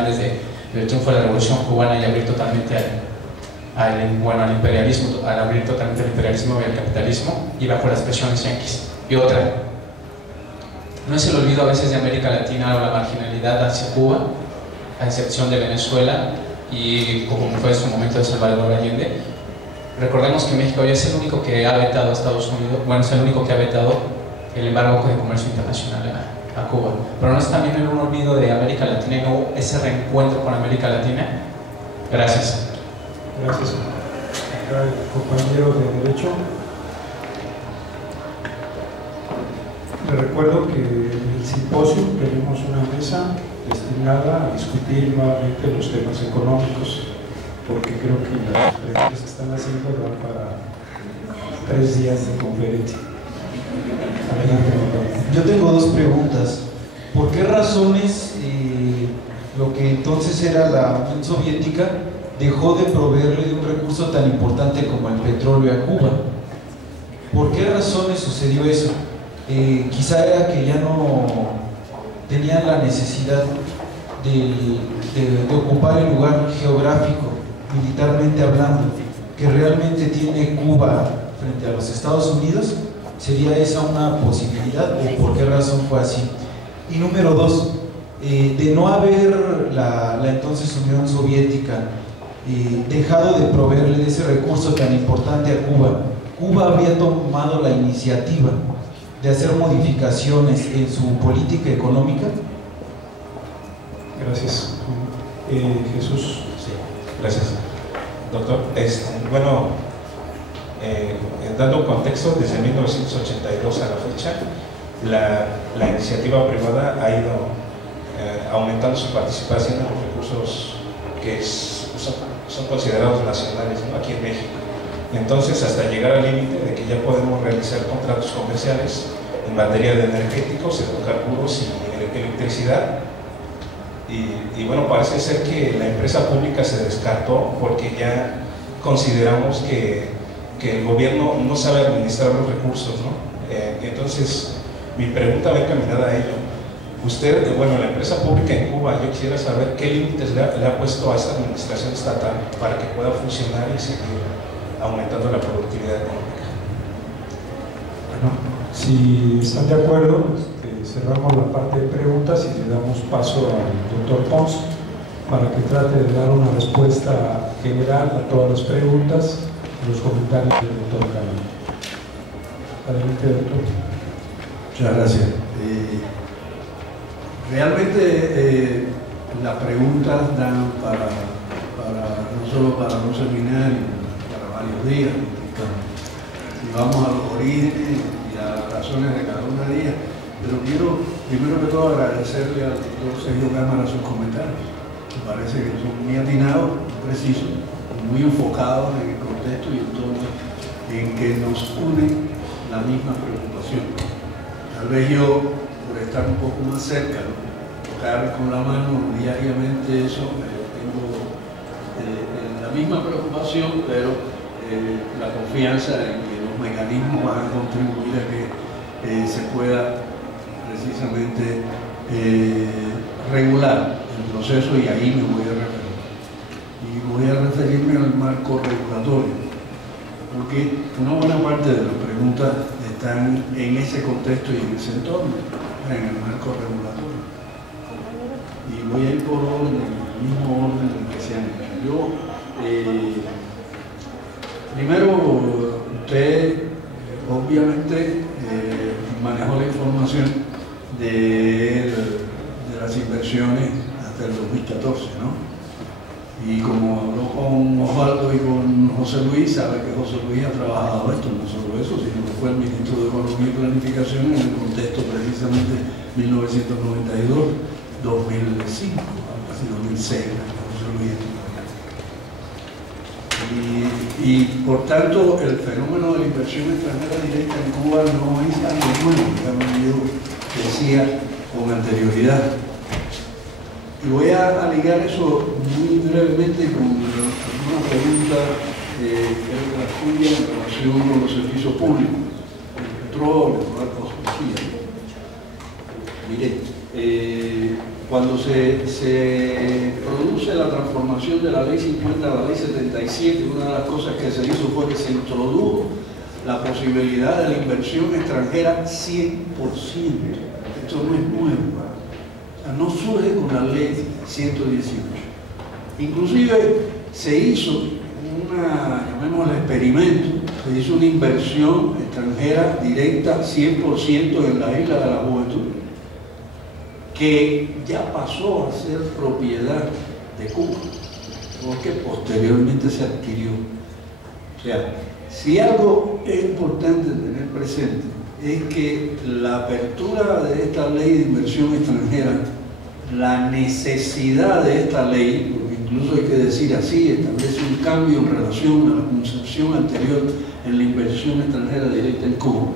desde el triunfo de la Revolución Cubana y abrir totalmente al imperialismo, al abrir totalmente al imperialismo y al capitalismo, y bajo las presiones yanquis. Y otra, no es el olvido a veces de América Latina o la marginalidad hacia Cuba, a excepción de Venezuela y como fue en su momento de Salvador Allende. Recordemos que México ya es el único que ha vetado a Estados Unidos, bueno, es el único que ha vetado el embargo de comercio internacional a Cuba, pero no es también un olvido de América Latina y no ese reencuentro con América Latina. Gracias. Gracias. Acá el compañero de Derecho. Les recuerdo que en el simposio tenemos una mesa destinada a discutir nuevamente los temas económicos, porque creo que las preguntas que están haciendo van para 3 días de conferencia. Yo tengo 2 preguntas. ¿Por qué razones lo que entonces era la Unión Soviética dejó de proveerle de un recurso tan importante como el petróleo a Cuba? ¿Por qué razones sucedió eso? Quizá era que ya no tenían la necesidad de ocupar el lugar geográfico, militarmente hablando, que realmente tiene Cuba frente a los Estados Unidos. ¿Sería esa una posibilidad o por qué razón fue así? Y número 2, de no haber la entonces Unión Soviética dejado de proveerle de ese recurso tan importante a Cuba, ¿Cuba habría tomado la iniciativa de hacer modificaciones en su política económica? Gracias. Jesús. Sí, gracias. Doctor, dando un contexto, desde 1982 a la fecha, la iniciativa privada ha ido aumentando su participación en los recursos que son considerados nacionales, ¿no?, aquí en México. Entonces, hasta llegar al límite de que ya podemos realizar contratos comerciales en materia de energéticos, hidrocarburos y electricidad. Y bueno, parece ser que la empresa pública se descartó porque ya consideramos que el gobierno no sabe administrar los recursos, ¿no? Entonces, mi pregunta va encaminada a ello. Usted, la empresa pública en Cuba, yo quisiera saber qué límites le ha puesto a esta administración estatal para que pueda funcionar y seguir aumentando la productividad económica. Bueno, si están de acuerdo, cerramos la parte de preguntas y le damos paso al doctor Pons para que trate de dar una respuesta general a todas las preguntas y los comentarios del doctor Camilo. Adelante, doctor. Muchas gracias. Realmente las preguntas dan para no solo para un seminario, para varios días. Y vamos a los orígenes y a las razones de cada una de ellas. Pero quiero, primero que todo, agradecerle al doctor Sergio Cámara sus comentarios. Me parece que son muy atinados, muy precisos, muy enfocados en el contexto y en todo, en que nos une la misma preocupación. Tal vez yo, por estar un poco más cerca, ¿no?, tocar con la mano diariamente eso, tengo la misma preocupación, pero la confianza en que los mecanismos van a contribuir a que se pueda precisamente regular el proceso, y ahí me voy a referir. Y voy a referirme al marco regulatorio, porque una buena parte de las preguntas están en ese contexto y en ese entorno, en el marco regulatorio. Y voy a ir por orden, el mismo orden en el que se han hecho. Yo, primero, usted obviamente manejó la información de las inversiones hasta el 2014, ¿no? Y como habló con Osvaldo y con José Luis, sabe que José Luis ha trabajado esto, no solo eso, sino que fue el ministro de Economía y Planificación en el contexto precisamente 1992-2005, casi 2006, José Luis. Y por tanto, el fenómeno de la inversión extranjera directa en Cuba no es algo nuevo, yo decía con anterioridad. Y voy a ligar eso muy brevemente con una pregunta que es la suya en relación con los servicios públicos, el petróleo, la construcción. Mire, cuando se produce la transformación de la ley 50 a la ley 77, una de las cosas que se hizo fue que se introdujo la posibilidad de la inversión extranjera 100%. Esto no es nuevo, o sea, no surge con la ley 118. Inclusive se hizo llamémosle experimento, se hizo una inversión extranjera directa 100% en la Isla de la Juventud, que ya pasó a ser propiedad de Cuba, porque posteriormente se adquirió. O sea, si algo es importante tener presente es que la apertura de esta ley de inversión extranjera, la necesidad de esta ley, porque incluso hay que decir así, establece un cambio en relación a la concepción anterior en la inversión extranjera directa en Cuba,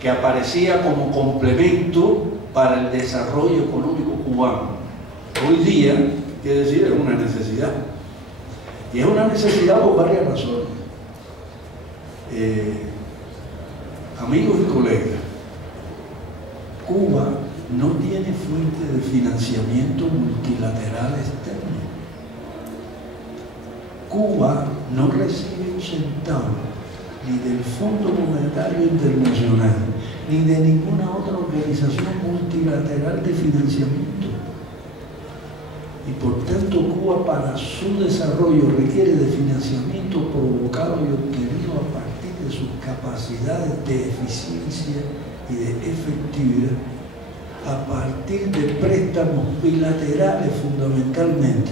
que aparecía como complemento para el desarrollo económico cubano. Hoy día, hay que decir, es una necesidad. Y es una necesidad por varias razones. Amigos y colegas, Cuba no tiene fuente de financiamiento multilateral externo. Cuba no recibe un centavo ni del Fondo Monetario Internacional ni de ninguna otra organización multilateral de financiamiento. Y por tanto Cuba para su desarrollo requiere de financiamiento provocado y obtenido a partir de sus capacidades de eficiencia y de efectividad, a partir de préstamos bilaterales fundamentalmente,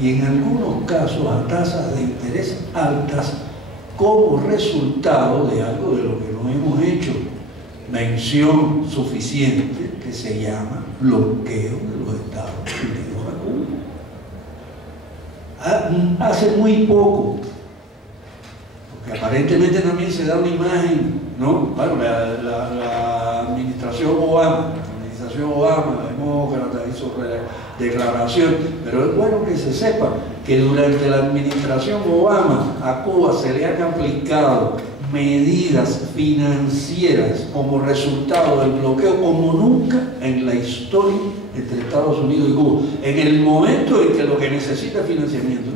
y en algunos casos a tasas de interés altas, como resultado de algo de lo que no hemos hecho mención suficiente, que se llama bloqueo de los Estados Unidos a Cuba. Hace muy poco, porque aparentemente también se da una imagen, ¿no? Bueno, la administración Obama, la demócrata, hizo declaración, pero es bueno que se sepa que durante la administración Obama a Cuba se le han aplicado medidas financieras como resultado del bloqueo como nunca en la historia entre Estados Unidos y Cuba. En el momento en que lo que necesita es financiamiento,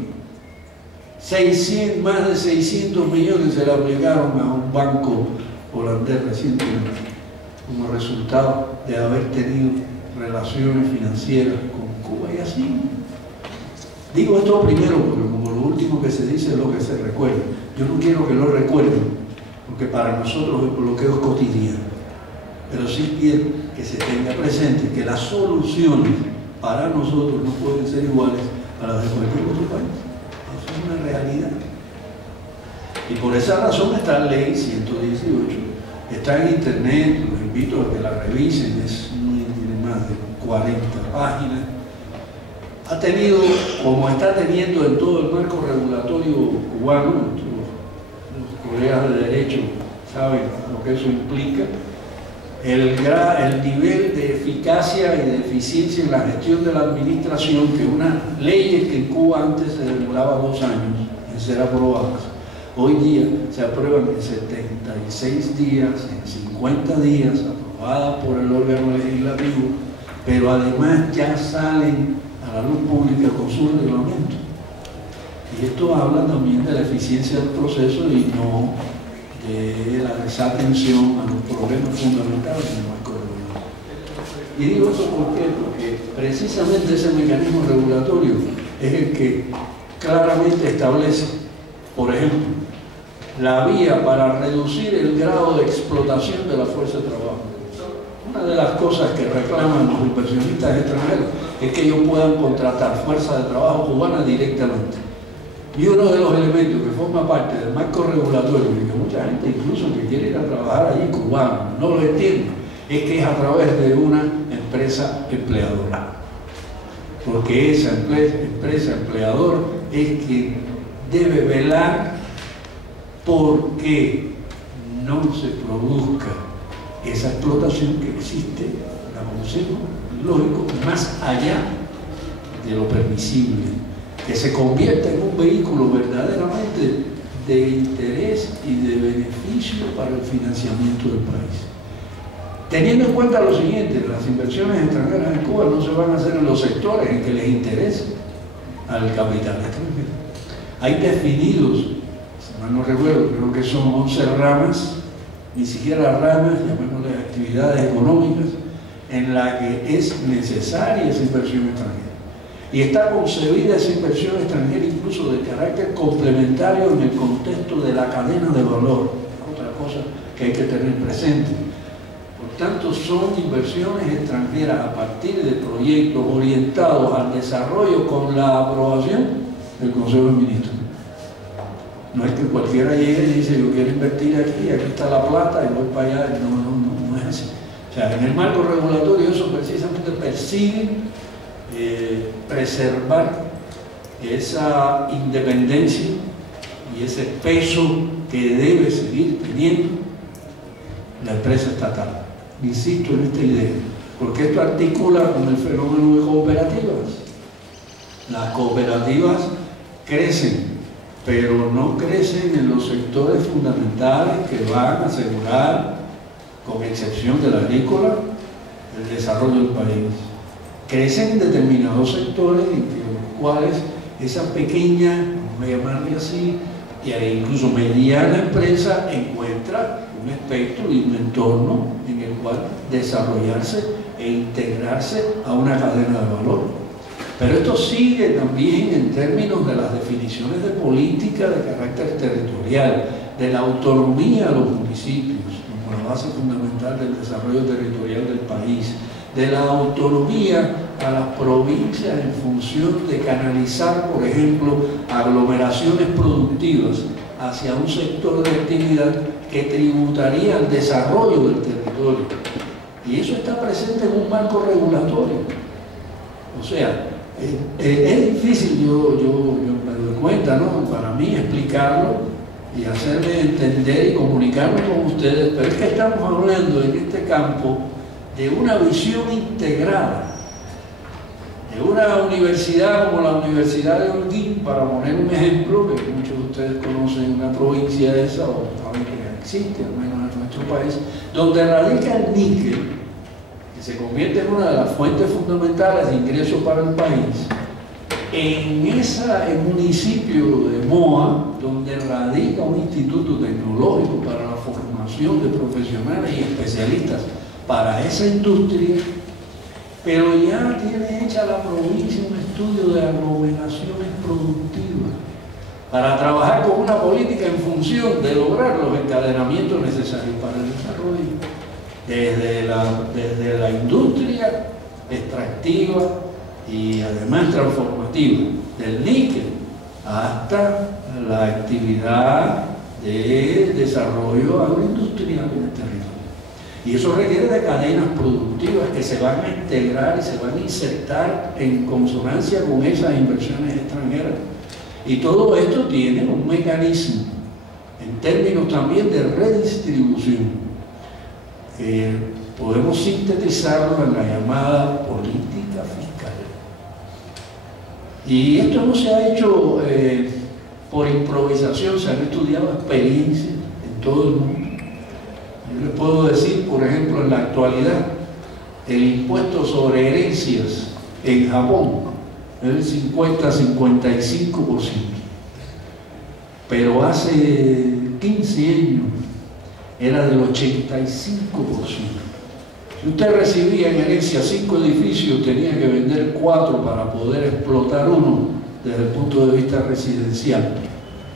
más de 600 millones se le aplicaron a un banco holandés recientemente como resultado de haber tenido relaciones financieras con Cuba y así. Digo esto primero porque como lo último que se dice es lo que se recuerda. Yo no quiero que lo recuerden, porque para nosotros el bloqueo es cotidiano, pero sí quiero que se tenga presente que las soluciones para nosotros no pueden ser iguales a las de cualquier otro país. Eso es una realidad. Y por esa razón esta ley 118 está en internet, los invito a que la revisen, tiene más de 40 páginas. Ha tenido, como está teniendo en todo el marco regulatorio cubano, los colegas de derecho saben lo que eso implica, el nivel de eficacia y de eficiencia en la gestión de la administración, que una ley que en Cuba antes se demoraba 2 años en ser aprobadas, hoy día se aprueban en 76 días, en 50 días, aprobadas por el órgano legislativo, pero además ya salen a la luz pública con su reglamento. Y esto habla también de la eficiencia del proceso y no de la desatención a los problemas fundamentales en el marco regulatorio. Y digo eso ¿por qué? Porque precisamente ese mecanismo regulatorio es el que claramente establece, por ejemplo, la vía para reducir el grado de explotación de la fuerza de trabajo. Una de las cosas que reclaman los inversionistas extranjeros es que ellos puedan contratar fuerza de trabajo cubana directamente. Y uno de los elementos que forma parte del marco regulatorio y que mucha gente incluso que quiere ir a trabajar allí cubano no lo entiende, es que es a través de una empresa empleadora. Porque esa empresa empleadora es quien debe velar porque no se produzca esa explotación que existe, la conocemos, lógico, más allá de lo permisible, que se convierta en un vehículo verdaderamente de interés y de beneficio para el financiamiento del país. Teniendo en cuenta lo siguiente, las inversiones extranjeras en Cuba no se van a hacer en los sectores en que les interese al capital extranjero. Hay definidos, si mal no recuerdo, creo que son 11 ramas, ni siquiera ramas, llamémosle actividades económicas, en la que es necesaria esa inversión extranjera. Y está concebida esa inversión extranjera incluso de carácter complementario en el contexto de la cadena de valor, otra cosa que hay que tener presente. Por tanto, son inversiones extranjeras a partir de proyectos orientados al desarrollo con la aprobación del Consejo de Ministros. No es que cualquiera llegue y dice, yo quiero invertir aquí está la plata y voy para allá. No es así. O sea, en el marco regulatorio eso precisamente persigue preservar esa independencia y ese peso que debe seguir teniendo la empresa estatal. Insisto en esta idea, porque esto articula con el fenómeno de cooperativas. Las cooperativas crecen, pero no crecen en los sectores fundamentales que van a asegurar, con excepción de la agrícola, el desarrollo del país. Crecen en determinados sectores en los cuales esa pequeña, vamos a llamarle así, e incluso mediana empresa encuentra un espectro y un entorno en el cual desarrollarse e integrarse a una cadena de valor. Pero esto sigue también en términos de las definiciones de política de carácter territorial, de la autonomía a los municipios como la base fundamental del desarrollo territorial del país, de la autonomía a las provincias en función de canalizar, por ejemplo, aglomeraciones productivas hacia un sector de actividad que tributaría al desarrollo del territorio. Y eso está presente en un marco regulatorio. O sea, es difícil, yo me doy cuenta, ¿no?, para mí explicarlo y hacerme entender y comunicarme con ustedes, pero es que estamos hablando en este campo de una visión integrada, de una universidad como la Universidad de Holguín, para poner un ejemplo, que muchos de ustedes conocen una provincia de esa, o saben que existe, al menos en nuestro país, donde radica el níquel, que se convierte en una de las fuentes fundamentales de ingresos para el país. En ese municipio de Moa, donde radica un instituto tecnológico para la formación de profesionales y especialistas para esa industria, pero ya tiene hecha la provincia un estudio de aglomeraciones productivas para trabajar con una política en función de lograr los encadenamientos necesarios para el desarrollo, desde la industria extractiva y además transformativa del níquel hasta la actividad de desarrollo agroindustrial en el territorio. Y eso requiere de cadenas productivas que se van a integrar y se van a insertar en consonancia con esas inversiones extranjeras. Y todo esto tiene un mecanismo en términos también de redistribución, que podemos sintetizarlo en la llamada política fiscal. Y esto no se ha hecho por improvisación, se han estudiado experiencias en todo el mundo. Yo les puedo decir, por ejemplo, en la actualidad, el impuesto sobre herencias en Japón es el 50-55%, pero hace 15 años era del 85%. Si usted recibía en herencia 5 edificios, tenía que vender 4 para poder explotar uno desde el punto de vista residencial,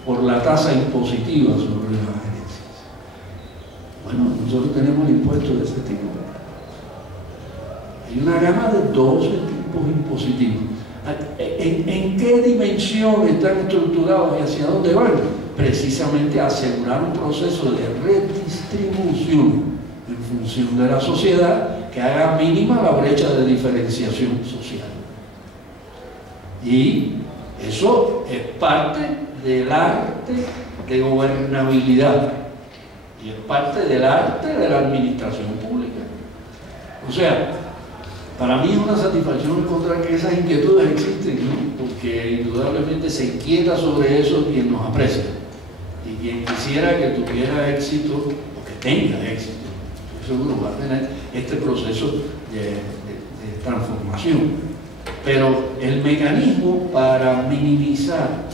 por la tasa impositiva sobre las herencias. Bueno, nosotros tenemos el impuesto de ese tipo. Hay una gama de 12 tipos impositivos. ¿En qué dimensión están estructurados y hacia dónde van? Precisamente a asegurar un proceso de redistribución en función de la sociedad que haga mínima la brecha de diferenciación social. Y eso es parte del arte de gobernabilidad y es parte del arte de la administración pública. O sea, para mí es una satisfacción encontrar que esas inquietudes existen, ¿no? Porque indudablemente se inquieta sobre eso quien nos aprecia y quien quisiera que tuviera éxito o que tenga éxito seguro va a tener este proceso de transformación. Pero el mecanismo para minimizar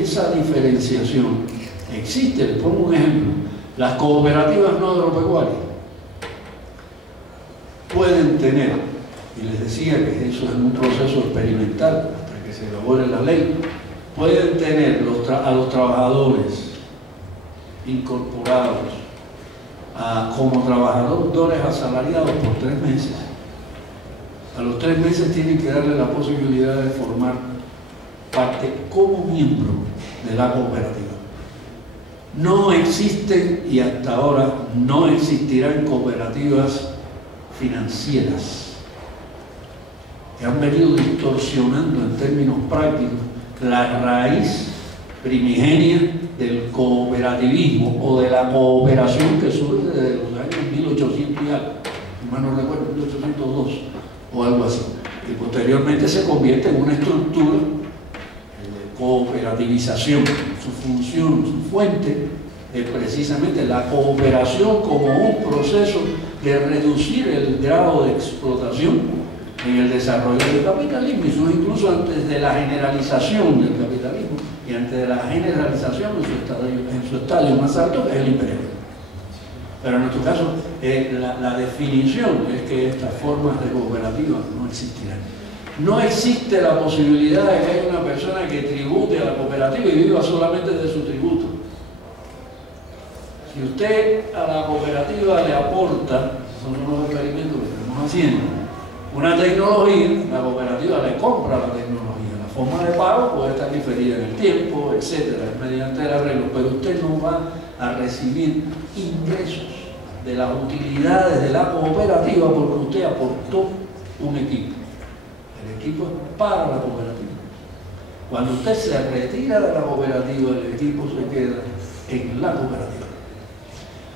esa diferenciación existe. Les pongo un ejemplo: las cooperativas no agropecuarias pueden tener, y les decía que eso es un proceso experimental hasta que se elabore la ley, pueden tener a los trabajadores incorporados como trabajadores asalariados por 3 meses. A los 3 meses tienen que darle la posibilidad de formar parte como miembro de la cooperativa. No existen, y hasta ahora no existirán, cooperativas financieras que han venido distorsionando en términos prácticos la raíz primigenia del cooperativismo o de la cooperación que surge desde los años 1800 y algo, si mal no recuerdo, 1802 o algo así, que posteriormente se convierte en una estructura de cooperativización. Su función, su fuente es precisamente la cooperación como un proceso de reducir el grado de explotación en el desarrollo del capitalismo, y incluso antes de la generalización del capitalismo y antes de la generalización en su estadio más alto, que es el imperialismo. Pero en nuestro caso, la definición es que estas formas de cooperativa no existirán. No existe la posibilidad de que haya una persona que tribute a la cooperativa y viva solamente de su tributo. Si usted a la cooperativa le aporta, son unos experimentos que estamos haciendo, una tecnología, la cooperativa le compra la tecnología. La forma de pago puede estar diferida en el tiempo, etcétera, mediante el arreglo, pero usted no va a recibir ingresos de las utilidades de la cooperativa porque usted aportó un equipo. El equipo es para la cooperativa. Cuando usted se retira de la cooperativa, el equipo se queda en la cooperativa.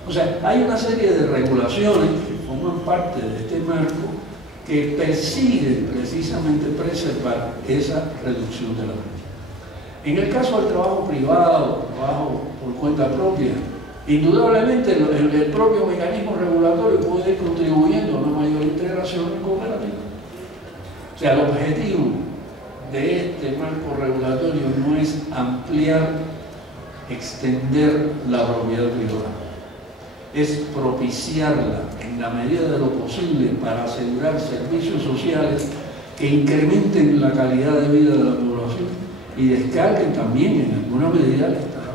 O sea, hay una serie de regulaciones que forman parte de este marco que persiguen precisamente preservar esa reducción de la renta. En el caso del trabajo privado, trabajo por cuenta propia, indudablemente el propio mecanismo regulatorio puede ir contribuyendo a una mayor integración en cooperativa. O sea, el objetivo de este marco regulatorio no es ampliar, extender la propiedad privada, es propiciarla en la medida de lo posible para asegurar servicios sociales que incrementen la calidad de vida de la población y descarguen también en alguna medida el Estado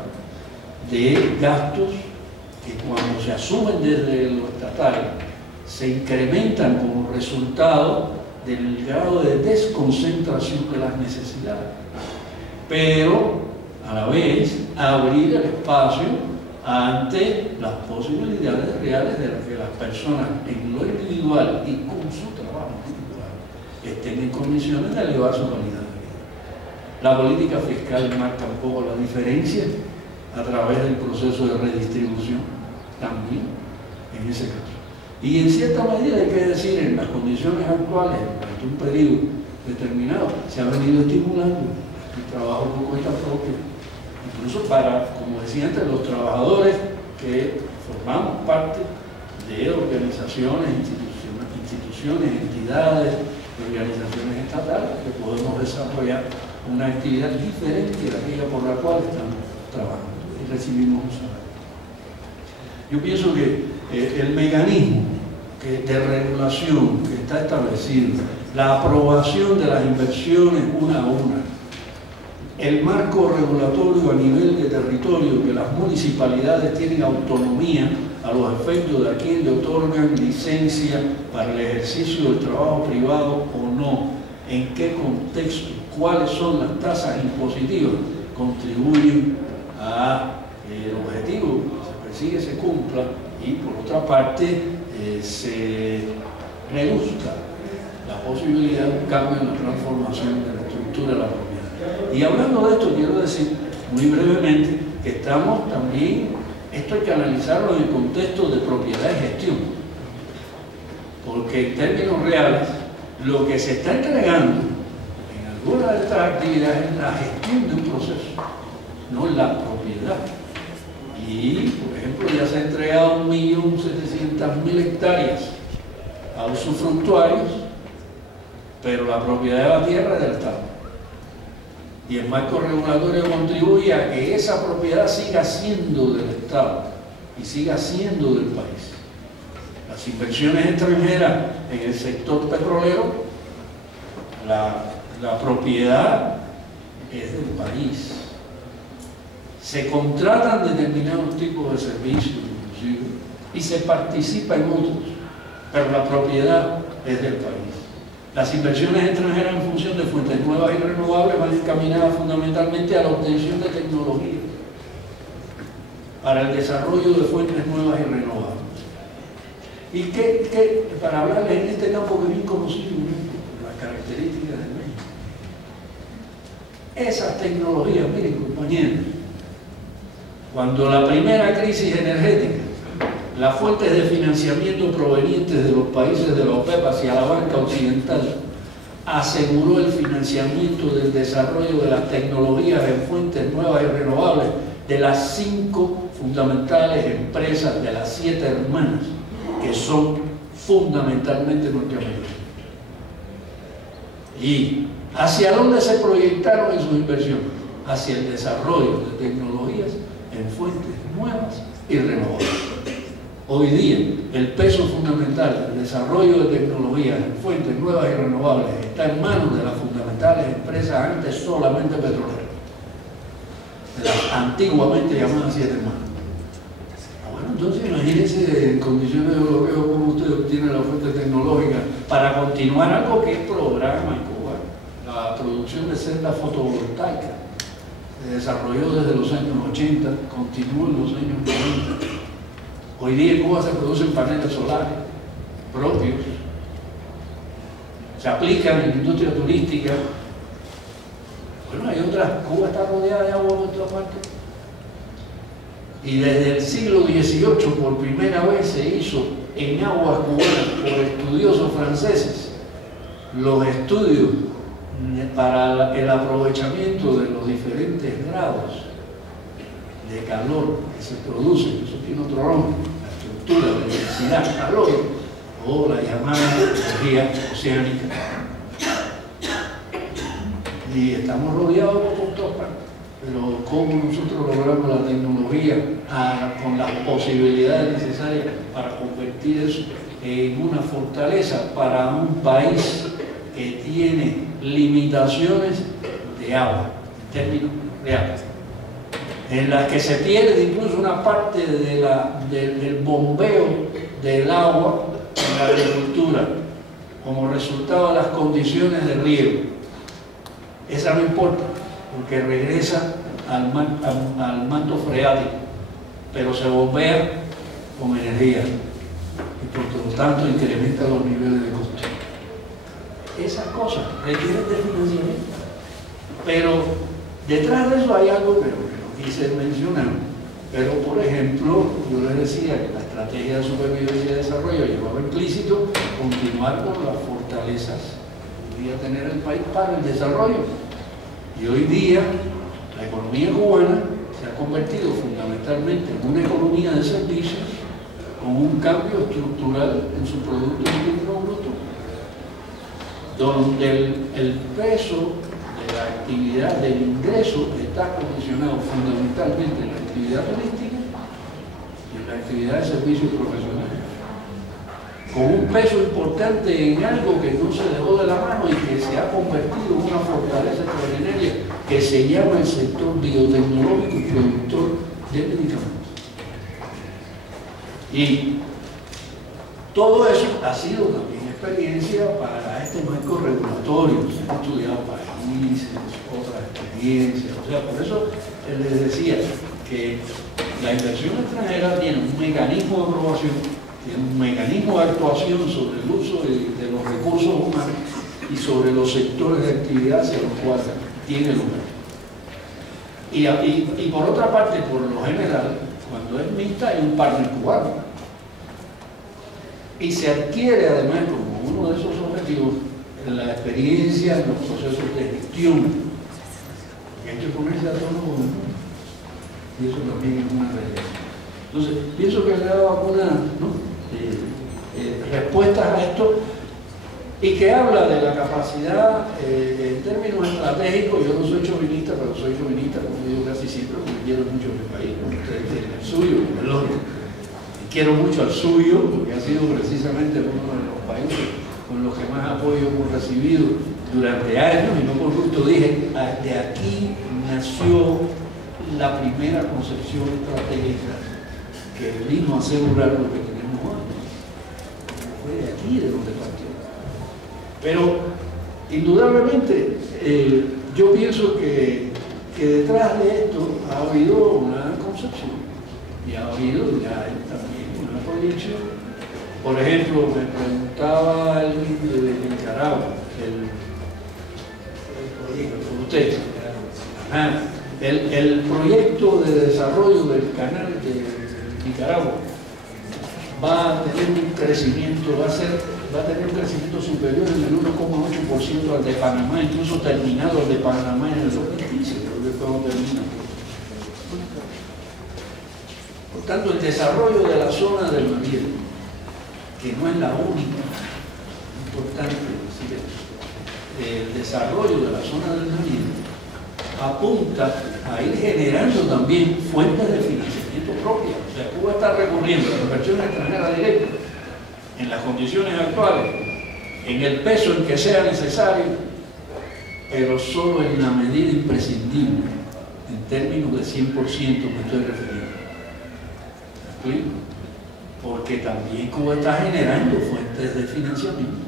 de gastos que, cuando se asumen desde lo estatal, se incrementan como resultado del grado de desconcentración de las necesidades, pero a la vez abrir el espacio ante las posibilidades reales de que las personas en lo individual y con su trabajo individual estén en condiciones de elevar su calidad de vida. La política fiscal marca un poco la diferencia a través del proceso de redistribución también en ese caso. Y en cierta medida, hay que decir, en las condiciones actuales, durante un periodo determinado, se ha venido estimulando el trabajo por cuenta propia, incluso para, como decía antes, los trabajadores que formamos parte de organizaciones, instituciones, entidades, organizaciones estatales, que podemos desarrollar una actividad diferente de aquella por la cual estamos trabajando y recibimos un salario. Yo pienso que el mecanismo de regulación que está establecido, la aprobación de las inversiones una a una, el marco regulatorio a nivel de territorio, que las municipalidades tienen autonomía a los efectos de a quién le otorgan licencia para el ejercicio del trabajo privado o no, en qué contexto, cuáles son las tasas impositivas, contribuyen a el objetivo que se persigue se cumpla y, por otra parte, se reduzca la posibilidad de un cambio en la transformación de la estructura de la propiedad. Y hablando de esto, quiero decir muy brevemente que estamos también, esto hay que analizarlo en el contexto de propiedad y gestión, porque en términos reales, lo que se está entregando en algunas de estas actividades es la gestión de un proceso, no la propiedad. Y, por ejemplo, ya se han entregado 1.700.000 hectáreas a usufructuarios, pero la propiedad de la tierra es del Estado. Y el marco regulatorio contribuye a que esa propiedad siga siendo del Estado y siga siendo del país. Las inversiones extranjeras en el sector petrolero, la propiedad es del país. Se contratan determinados tipos de servicios, inclusive, y se participa en otros, pero la propiedad es del país. Las inversiones extranjeras en función de fuentes nuevas y renovables van encaminadas fundamentalmente a la obtención de tecnología para el desarrollo de fuentes nuevas y renovables. Y para hablarles en este campo que es bien conocido, las características de México. Esas tecnologías, miren compañeros, cuando la primera crisis energética, las fuentes de financiamiento provenientes de los países de la OPEP hacia la banca occidental aseguró el financiamiento del desarrollo de las tecnologías en fuentes nuevas y renovables de las 5 fundamentales empresas de las 7 hermanas, que son fundamentalmente norteamericanas. ¿Y hacia dónde se proyectaron en sus inversiones? Hacia el desarrollo de tecnologías en fuentes nuevas y renovables. Hoy día, el peso fundamental del desarrollo de tecnologías en fuentes nuevas y renovables está en manos de las fundamentales empresas antes solamente petroleras, de las antiguamente llamadas 7 hermanas. Bueno, entonces imagínense en condiciones europeas cómo usted obtiene la oferta tecnológica para continuar algo que es programa en Cuba. La producción de celdas fotovoltaicas se desarrolló desde los años 80, continuó en los años 90. Hoy día en Cuba se producen paneles solares propios, se aplican en la industria turística. Bueno, hay otras, Cuba está rodeada de agua por todas partes. Y desde el siglo XVIII por primera vez se hizo en aguas cubanas por estudiosos franceses los estudios para el aprovechamiento de los diferentes grados de calor que se producen. Eso tiene otro nombre, la estructura de densidad, calor, o la llamada energía oceánica. Y estamos rodeados por todas partes. Pero cómo nosotros logramos la tecnología con las posibilidades necesarias para convertir eso en una fortaleza para un país que tiene limitaciones de agua, en términos reales, en las que se pierde incluso una parte del bombeo del agua en la agricultura como resultado de las condiciones de riego. Esa no importa, porque regresa al manto freático, pero se bombea con energía y por lo tanto incrementa los niveles de costo. Esas cosas requieren de financiamiento, pero detrás de eso hay algo que no quise mencionar. Pero por ejemplo, yo les decía que la estrategia de supervivencia y desarrollo llevaba implícito continuar con las fortalezas que podía tener el país para el desarrollo. Y hoy día la economía cubana se ha convertido fundamentalmente en una economía de servicios con un cambio estructural en su Producto Interno Bruto, donde el peso de la actividad del ingreso está condicionado fundamentalmente en la actividad turística y en la actividad de servicios profesionales, con un peso importante en algo que no se dejó de la mano y que se ha convertido en una fortaleza extraordinaria que se llama el sector biotecnológico y productor de medicamentos. Y todo eso ha sido también experiencia para este marco regulatorio. Se han estudiado países, otras experiencias. O sea, por eso les decía que la inversión extranjera tiene un mecanismo de aprobación, tiene un mecanismo de actuación sobre el uso de los recursos humanos y sobre los sectores de actividad hacia los cuales tiene lugar. Y por otra parte, por lo general, cuando es mixta hay un partner cubano. Y se adquiere además como uno de esos objetivos la experiencia en los procesos de gestión. Hay que ponerse a tono con el mundo. y eso también es una realidad. Entonces, pienso que le he dado algunas respuestas a esto y que habla de la capacidad en términos estratégicos. Yo no soy chauvinista, pero soy chauvinista, como digo casi siempre, porque quiero mucho a mi país, ¿no? Ustedes tienen el suyo, el otro. Y quiero mucho al suyo, porque ha sido precisamente uno de los países con los que más apoyo hemos recibido durante años, y no por gusto dije, de aquí nació la primera concepción estratégica que vino a asegurar lo que tenemos hoy. Fue de aquí de donde partió. Pero, indudablemente, yo pienso que detrás de esto ha habido una concepción y ha habido ya también una proyección. Por ejemplo, me preguntaba alguien de Nicaragua, el proyecto de desarrollo del canal de Nicaragua va a tener un crecimiento, va a tener un crecimiento superior en el 1,8% al de Panamá, incluso terminado el de Panamá en el 2015, creo que cuando termina. Por tanto, el desarrollo de la zona del Mariel, que no es la única importante, el desarrollo de la zona del Mariel apunta a ir generando también fuentes de financiamiento propias. O sea, Cuba está recurriendo a la inversión extranjera directa en las condiciones actuales, en el peso en que sea necesario, pero solo en la medida imprescindible, en términos de 100% me estoy refiriendo. ¿Me explico? Porque también Cuba está generando fuentes de financiamiento,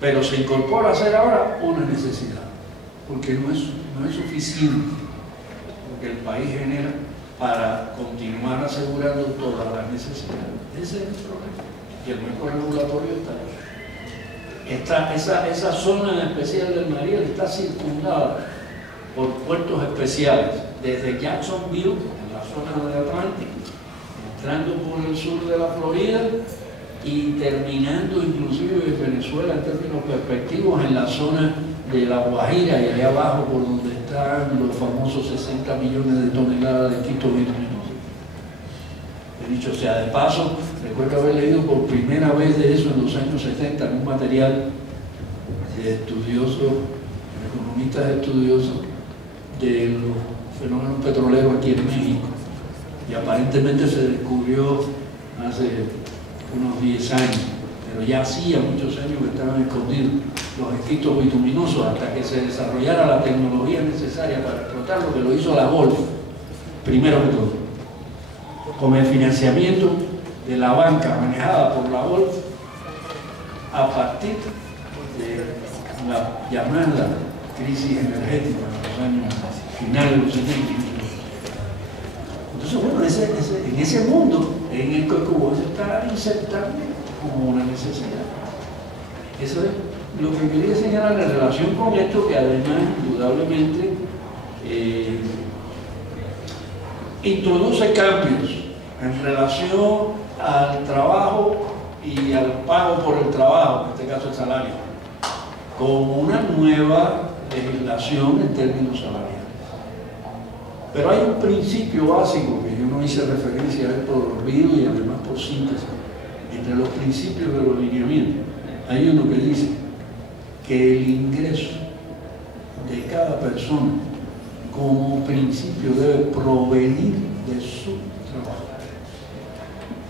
pero se incorpora a hacer ahora una necesidad, porque no es suficiente lo que el país genera para continuar asegurando todas las necesidades. Ese es el problema. Y el marco regulatorio está ahí. Esa zona especial del Mariel está circundada por puertos especiales, desde Jacksonville, en la zona del Atlántico, entrando por el sur de la Florida y terminando inclusive en Venezuela en términos perspectivos en la zona de La Guajira y allá abajo por donde están los famosos 60 millones de toneladas de quito bituminoso. He dicho sea de paso, recuerdo haber leído por primera vez de eso en los años 70 en un material de estudiosos, economistas estudiosos de los fenómenos petroleros aquí en México. Y aparentemente se descubrió hace unos 10 años, pero ya hacía muchos años que estaban escondidos los esquistos bituminosos hasta que se desarrollara la tecnología necesaria para explotarlo, que lo hizo la Golf, primero que todo, con el financiamiento de la banca manejada por la Golf a partir de la llamada crisis energética en los años finales de los 70. Entonces, bueno, en ese mundo en el que Cuba se está insertando como una necesidad. Eso es lo que quería señalar en relación con esto, que además, indudablemente, introduce cambios en relación al trabajo y al pago por el trabajo, en este caso el salario, con una nueva legislación en términos salariales. Pero hay un principio básico que yo no hice referencia a él por olvido y además por síntesis. Entre los principios de los lineamientos hay uno que dice que el ingreso de cada persona como principio debe provenir de su trabajo.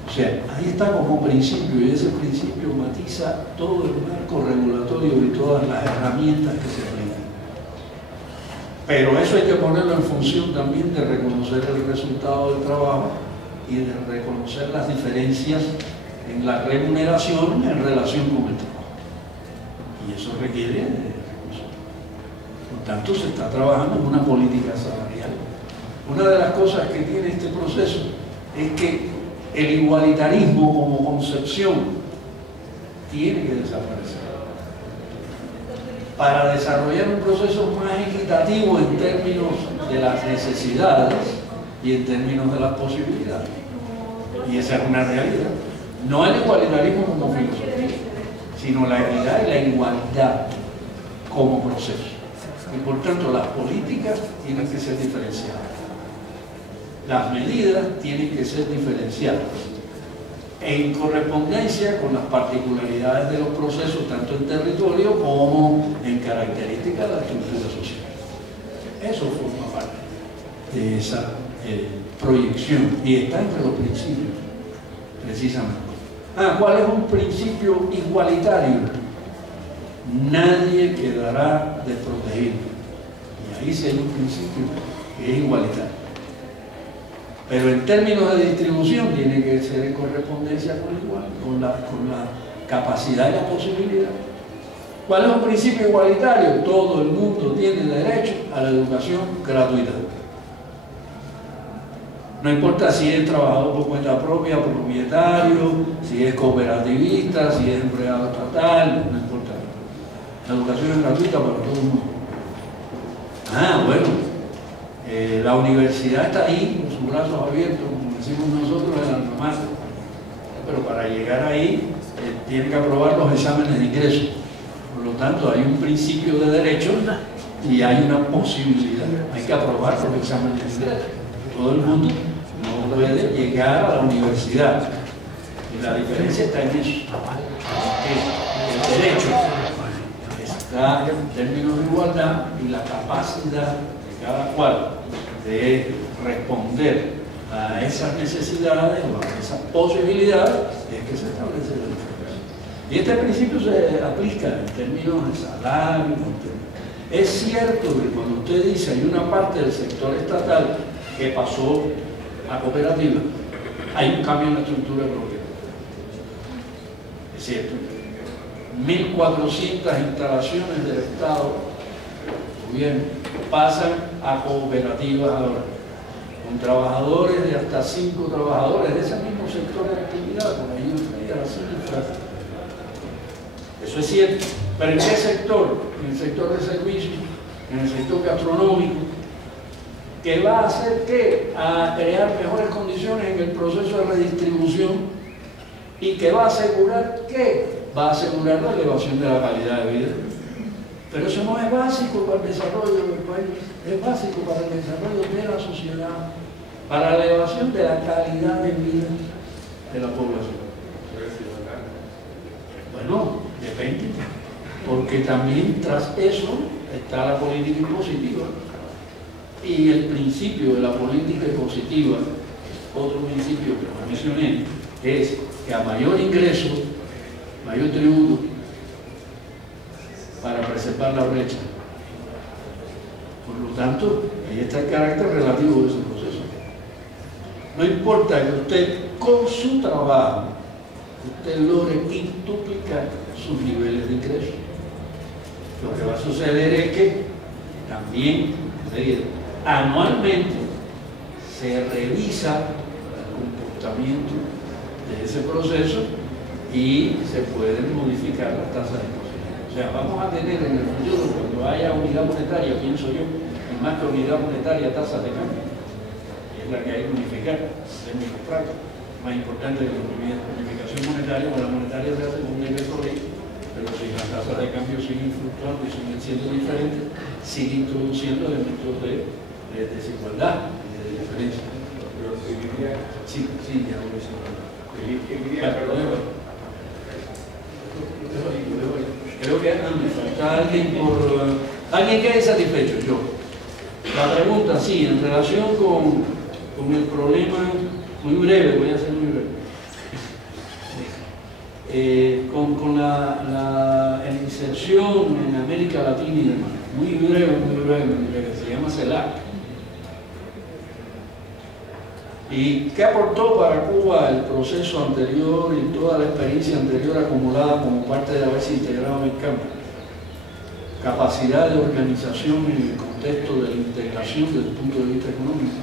O sea, ahí está como principio, y ese principio matiza todo el marco regulatorio y todas las herramientas que se aplican. Pero eso hay que ponerlo en función también de reconocer el resultado del trabajo y de reconocer las diferencias en la remuneración en relación con el trabajo. Y eso requiere de recursos. Por tanto, se está trabajando en una política salarial. Una de las cosas que tiene este proceso es que el igualitarismo como concepción tiene que desaparecer para desarrollar un proceso más equitativo en términos de las necesidades y en términos de las posibilidades. Y esa es una realidad. No el igualitarismo como filosofía, sino la equidad y la igualdad como proceso. Y por tanto las políticas tienen que ser diferenciadas. las medidas tienen que ser diferenciadas en correspondencia con las particularidades de los procesos, tanto en territorio como en características de la estructura social. Eso forma parte de esa proyección y está entre los principios, precisamente. ¿Cuál es un principio igualitario? Nadie quedará desprotegido. Y ahí sí hay un principio que es igualitario. Pero en términos de distribución tiene que ser en correspondencia con la capacidad y la posibilidad. ¿Cuál es un principio igualitario? Todo el mundo tiene derecho a la educación gratuita. No importa si es trabajador por cuenta propia, propietario, si es cooperativista, si es empleado estatal, no importa. La educación es gratuita para todo el mundo. Bueno. La universidad está ahí, con sus brazos abiertos, como decimos nosotros en alma mater. Pero para llegar ahí, tiene que aprobar los exámenes de ingreso. Por lo tanto, hay un principio de derecho y hay una posibilidad. Hay que aprobar los exámenes de ingreso. Todo el mundo no puede llegar a la universidad. Y la diferencia está en eso. El derecho está en términos de igualdad y la capacidad de cada cual de responder a esas necesidades o a esas posibilidades es que se establece la diferencia. Y este principio se aplica en términos de salario. Es cierto que cuando usted dice hay una parte del sector estatal que pasó a cooperativa, hay un cambio en la estructura de propiedad. Es cierto. 1.400 instalaciones del Estado, gobierno, pasan a cooperativas ahora, con trabajadores de hasta 5 trabajadores de ese mismo sector de actividad, por ahí a la cifra. Eso es cierto. ¿Pero en qué sector? En el sector de servicios, en el sector gastronómico, que va a hacer ¿qué? A crear mejores condiciones en el proceso de redistribución y que va a asegurar ¿qué? Va a asegurar la elevación de la calidad de vida. Pero eso no es básico para el desarrollo del país, es básico para el desarrollo de la sociedad, para la elevación de la calidad de vida de la población. Bueno, depende, porque también tras eso está la política impositiva. Y el principio de la política impositiva, otro principio que no mencioné, es que a mayor ingreso, mayor tributo, para preservar la brecha. Por lo tanto, ahí está el carácter relativo de ese proceso. No importa que usted con su trabajo, usted logre quintuplicar sus niveles de ingreso. Lo que va a suceder es que también anualmente se revisa el comportamiento de ese proceso y se pueden modificar las tasas de imposición. O sea, vamos a tener en el futuro, cuando haya unidad monetaria, pienso yo, y más que unidad monetaria, tasas de cambio, y es la que hay que unificar en términos prácticos. Más importante que la unificación monetaria, o la monetaria se hace con un nivel por ley, pero si las tasas de cambio siguen fluctuando y siguen siendo diferentes, sigue introduciendo elementos de desigualdad y de diferencia. Sí, ya lo he creo que me falta alguien quede satisfecho. Yo. La pregunta, sí, en relación con el problema, muy breve, voy a ser muy breve. Con la inserción en América Latina y demás, muy breve, se llama CELAC. ¿Y qué aportó para Cuba el proceso anterior y toda la experiencia anterior acumulada como parte de haberse integrado en el campo? Capacidad de organización en el contexto de la integración desde el punto de vista económico.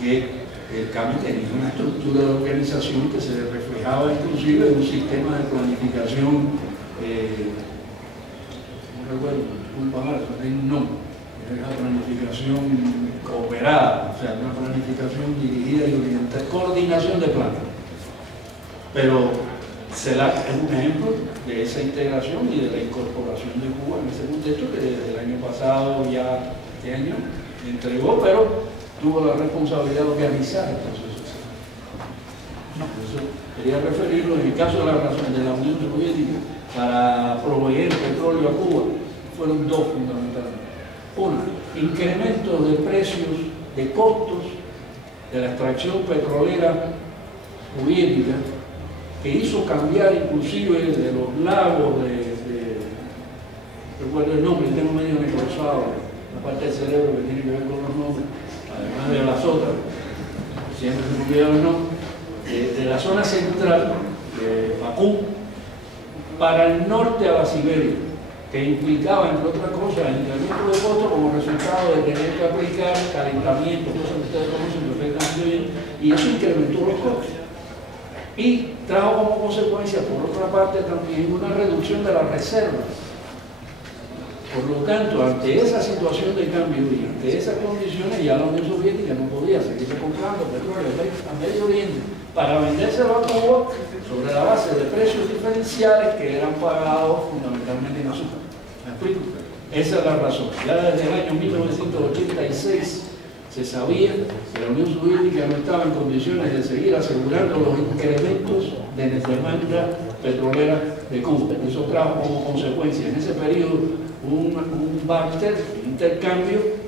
Que el CAME tenía una estructura de organización que se reflejaba inclusive en un sistema de planificación, no recuerdo, era una planificación cooperada, o sea, una planificación dirigida y orientada, coordinación de planes. Pero CELAC es un ejemplo de esa integración y de la incorporación de Cuba en ese contexto que desde el año pasado, ya este año, entregó, pero tuvo la responsabilidad de organizar el proceso. Eso quería referirlo en el caso de la Unión Soviética para proveer petróleo a Cuba. Fueron dos fundamentalmente. Una, incremento de precios, de costos de la extracción petrolera soviética, que hizo cambiar inclusive de los lagos recuerdo el nombre, tengo medio necrosado, la parte del cerebro que tiene que ver con los nombres, además de las otras, siempre se me olvidan los nombres, de la zona central de Bakú para el norte a la Siberia, que implicaba, entre otras cosas, el incremento de costos como resultado de tener que aplicar calentamiento, cosas que ustedes conocen perfectamente bien, y eso incrementó los costos. Y trajo como consecuencia, por otra parte, también una reducción de las reservas. Por lo tanto, ante esa situación de cambio y ante esas condiciones, ya la Unión Soviética no podía seguir comprando petróleo a Medio Oriente para vendérselo a Cuba sobre la base de precios diferenciales que eran pagados fundamentalmente en azúcar. ¿Me explico? Esa es la razón. Ya desde el año 1986 se sabía que la Unión Soviética no estaba en condiciones de seguir asegurando los incrementos de demanda petrolera de Cuba. Eso trajo como consecuencia en ese periodo un barter, un intercambio.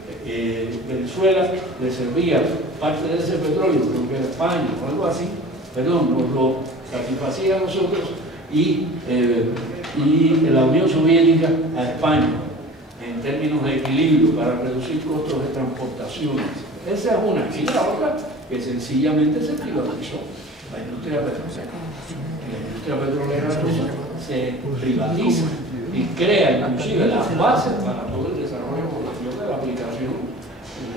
Venezuela le servía parte de ese petróleo, creo que era España o algo así, perdón, nos lo satisfacía a nosotros y la Unión Soviética a España, en términos de equilibrio para reducir costos de transportaciones. Esa es una. Y la otra, que sencillamente se privatizó. La industria petrolera se privatiza y crea inclusive las bases para todo el desarrollo de la aplicación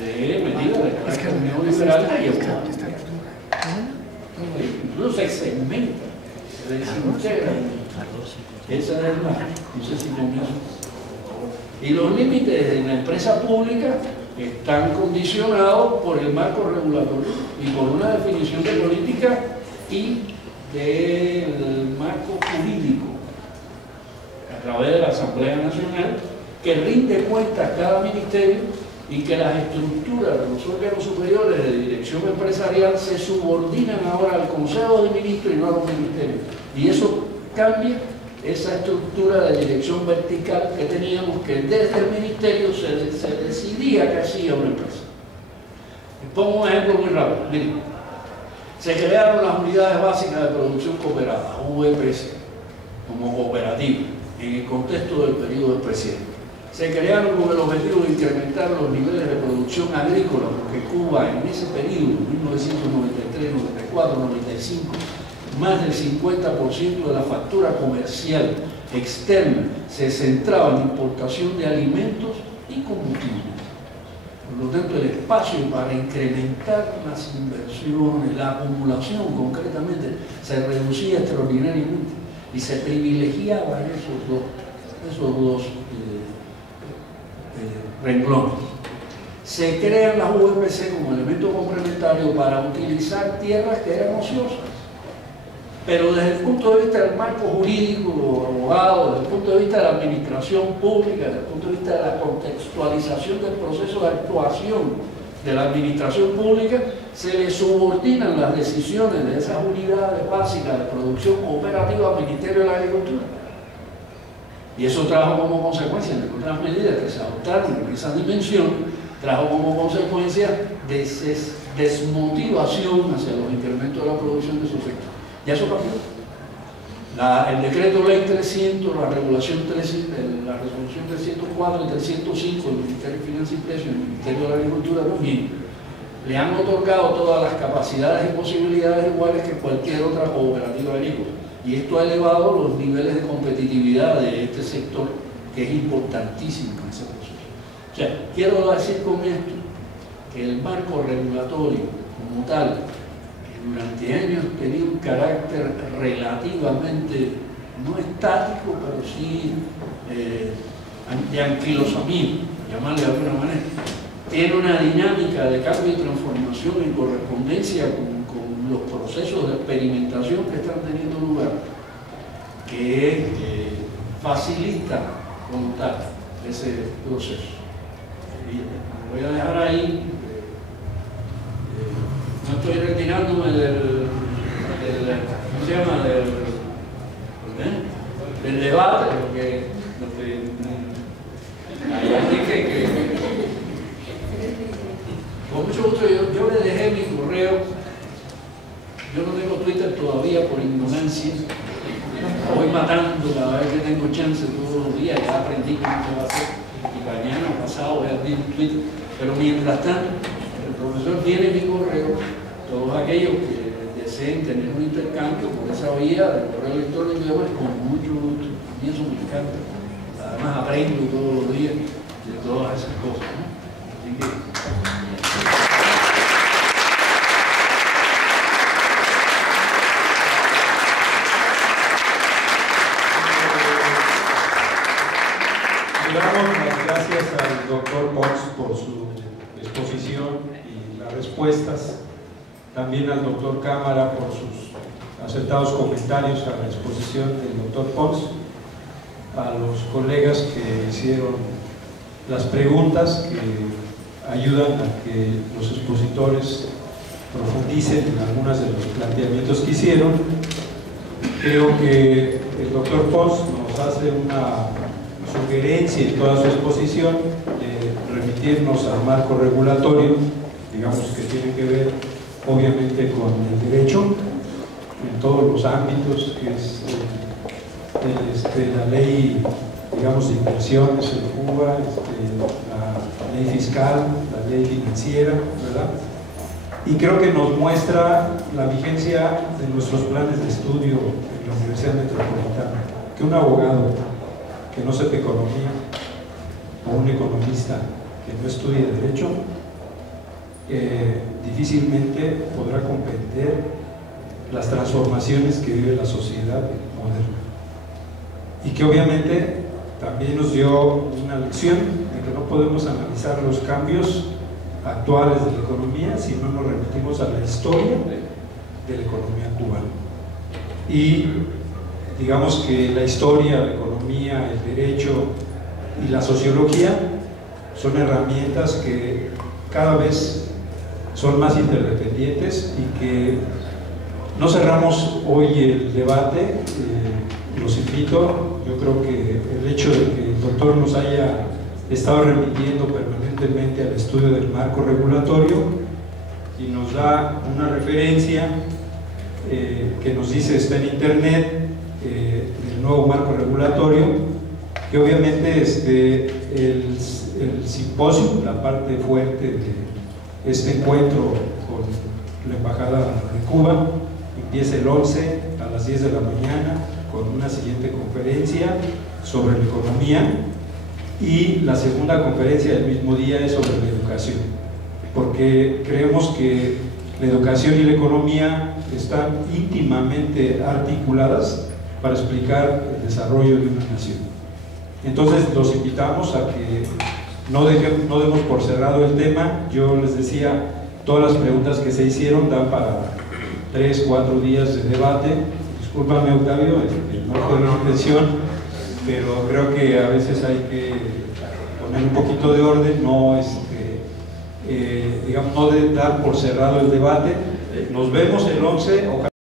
de medidas de carácter neoliberal y económico. Incluso se segmenta, se desintegra. Esa es la. No sé si con eso. Y los límites en la empresa pública están condicionados por el marco regulatorio y por una definición de política y del marco jurídico a través de la Asamblea Nacional, que rinde cuentas a cada ministerio y que las estructuras de los órganos superiores de dirección empresarial se subordinan ahora al Consejo de Ministros y no a los ministerios. Y eso cambia esa estructura de dirección vertical que teníamos, que desde el ministerio se decidía qué hacía una empresa. Les pongo un ejemplo muy rápido. Miren, se crearon las unidades básicas de producción cooperada, UBPC, como cooperativa, en el contexto del periodo del presidente. Se crearon con el objetivo de incrementar los niveles de producción agrícola, porque Cuba en ese periodo, 1993, 94, 95, más del 50% de la factura comercial externa se centraba en la importación de alimentos y combustibles. Por lo tanto, el espacio para incrementar las inversiones, la acumulación concretamente, se reducía extraordinariamente y se privilegiaban esos dos renglones. Se crean las UBPC como elemento complementario para utilizar tierras que eran ociosas. Pero desde el punto de vista del marco jurídico, los abogados, desde el punto de vista de la administración pública, desde el punto de vista de la contextualización del proceso de actuación de la administración pública, se le subordinan las decisiones de esas unidades básicas de producción cooperativa al Ministerio de la Agricultura. Y eso trajo como consecuencia, entre otras medidas que se adoptaron en esa dimensión, trajo como consecuencia desmotivación hacia los incrementos de la producción de esos sectores. Ya eso cambió. El decreto ley 300, la regulación 300, la resolución 304 y 305 del Ministerio de Finanzas y Precios y del Ministerio de la Agricultura también le han otorgado todas las capacidades y posibilidades iguales que cualquier otra cooperativa agrícola. Y esto ha elevado los niveles de competitividad de este sector, que es importantísimo en ese proceso. O sea, quiero decir con esto que el marco regulatorio como tal, durante años tenía un carácter relativamente, no estático, pero sí de anquilosamiento, llamarle de alguna manera. Tiene una dinámica de cambio y transformación en correspondencia con los procesos de experimentación que están teniendo lugar, que facilita como tal ese proceso. Voy a dejar ahí quejándome ¿cómo se llama? Del debate, allá dije que con mucho gusto yo le dejé mi correo. Yo no tengo Twitter todavía por ignorancia. Voy matando cada vez que tengo chance todos los días. Ya aprendí cómo se va a hacer. Y mañana o pasado voy a abrir Twitter. Pero mientras tanto, el profesor tiene mi correo. Todos aquellos que deseen tener un intercambio por esa vía del correo electrónico y demás, con mucho gusto. A mí eso me encanta. Además aprendo todos los días de todas esas cosas, ¿no? Así que damos las gracias al doctor Pons por su exposición y las respuestas, también al doctor Cámara por sus acertados comentarios a la exposición del doctor Pons, a los colegas que hicieron las preguntas que ayudan a que los expositores profundicen en algunos de los planteamientos que hicieron. Creo que el doctor Pons nos hace una sugerencia en toda su exposición de remitirnos al marco regulatorio, digamos que tiene que ver obviamente con el derecho en todos los ámbitos, que es la ley, digamos, de inversiones en Cuba, la ley fiscal, la ley financiera, ¿verdad? Y creo que nos muestra la vigencia de nuestros planes de estudio en la Universidad Metropolitana, que un abogado que no sepa economía o un economista que no estudie derecho difícilmente podrá comprender las transformaciones que vive la sociedad moderna, y que obviamente también nos dio una lección de que no podemos analizar los cambios actuales de la economía si no nos remitimos a la historia de la economía cubana. Y digamos que la historia, la economía, el derecho y la sociología son herramientas que cada vez son más interdependientes y que no cerramos hoy el debate. Los invito, yo creo que el hecho de que el doctor nos haya estado remitiendo permanentemente al estudio del marco regulatorio y nos da una referencia que nos dice está en internet, el nuevo marco regulatorio, que obviamente el simposio, la parte fuerte de este encuentro con la Embajada de Cuba, empieza el 11 a las 10 de la mañana con una siguiente conferencia sobre la economía, y la segunda conferencia del mismo día es sobre la educación, porque creemos que la educación y la economía están íntimamente articuladas para explicar el desarrollo de una nación. Entonces los invitamos a que no demos por cerrado el tema. Yo les decía, todas las preguntas que se hicieron dan para 3 o 4 días de debate. Discúlpame, Octavio, no fue mi intención, pero creo que a veces hay que poner un poquito de orden, no digamos, no de dar por cerrado el debate. Nos vemos el 11, ojalá